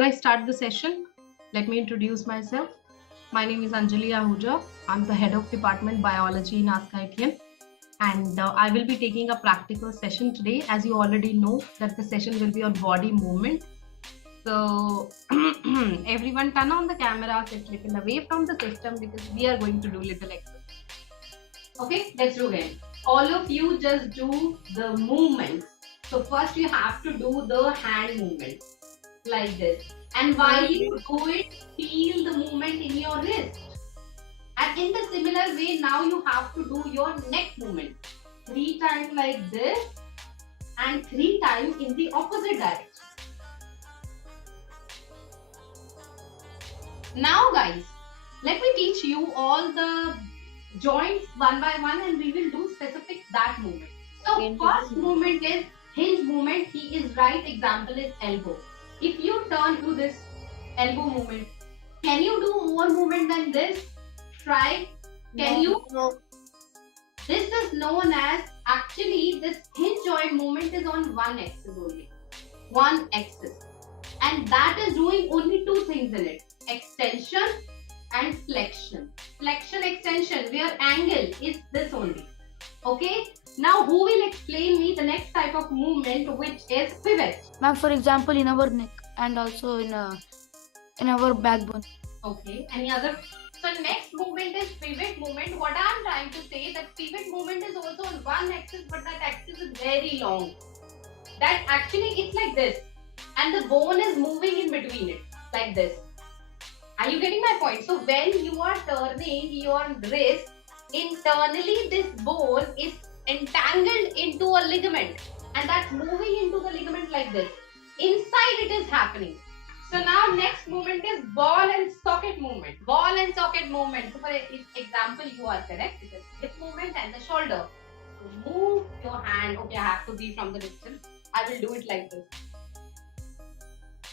Before I start the session, let me introduce myself. My name is Anjali Ahuja. I'm the head of Department Biology in askIITians, and I will be taking a practical session today. As you already know that the session will be on body movement. So everyone turn on the camera, sit little away from the system because we are going to do little exercise. Okay, let's do it. All of you just do the movements. So first you have to do the hand movement like this. And while you do it, feel the movement in your wrist. And in the similar way, now you have to do your neck movement. 3 times like this and 3 times in the opposite direction. Now guys, let me teach you all the joints one by one and we will do specific that movement. So first movement is hinge movement. He is right. Example is elbow. If you turn to this elbow movement, can you do more movement than this? Try. Can you? No. This is known as, actually this hinge joint movement is on one axis only. One axis. And that is doing only 2 things in it. Extension and flexion. Flexion, extension, where angle is this only. Okay. Now who will explain me the next type of movement, which is pivot? Ma'am, for example, in our neck and also in our backbone. Okay. Any other? So next movement is pivot movement. What I am trying to say, that pivot movement is also on one axis, but that axis is very long. That actually it's like this, and the bone is moving in between it, like this. Are you getting my point? So when you are turning your wrist, internally this bone is entangled into a ligament, and that's moving into the ligament like this. Inside it is happening. So now next movement is ball and socket movement. Ball and socket movement. So for example, you are correct. It is hip movement and the shoulder. So move your hand. Okay, I have to be from the distance. I will do it like this.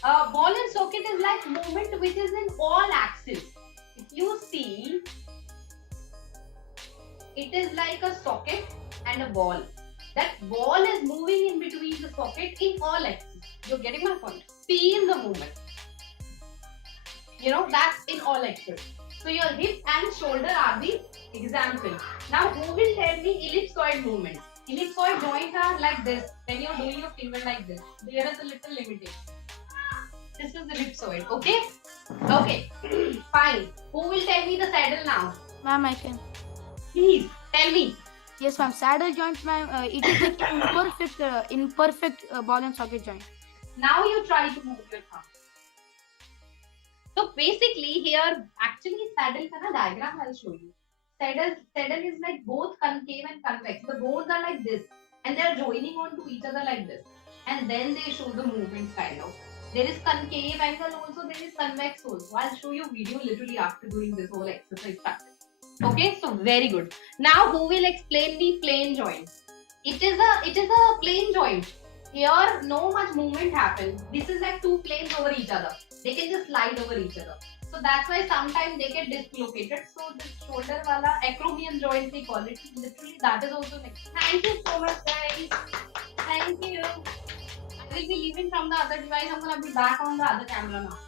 Ball and socket is like movement which is in all axes. If you see, it is like a socket and a ball. That ball is moving in between the socket in all axes. You're getting my point? Feel the movement. You know, that's in all axes. So your hip and shoulder are the example. Now who will tell me ellipsoid movement? Ellipsoid joints are like this. When you're doing your finger like this, there is a little limitation. This is the ellipsoid. Okay? Okay. Fine. Who will tell me the saddle now? Ma'am, I can. Please tell me. Yes, ma'am. Saddle joint, ma'am. It is like imperfect ball and socket joint. Now you try to move your thumb. So basically here, actually saddle kind of diagram I'll show you. Saddle is like both concave and convex. The bones are like this and they are joining onto each other like this. And then they show the movement kind of. There is concave angle also, there is convex also. I'll show you video literally after doing this whole exercise practice. Okay, so very good. Now who will explain the plane joint? It is a plane joint. Here no much movement happens. This is like 2 planes over each other. They can just slide over each other. So that's why sometimes they get dislocated. So this shoulder wala acromion joint we call it. Literally that is also next. Thank you so much guys. Thank you. I will be leaving from the other device. I'm gonna be back on the other camera now.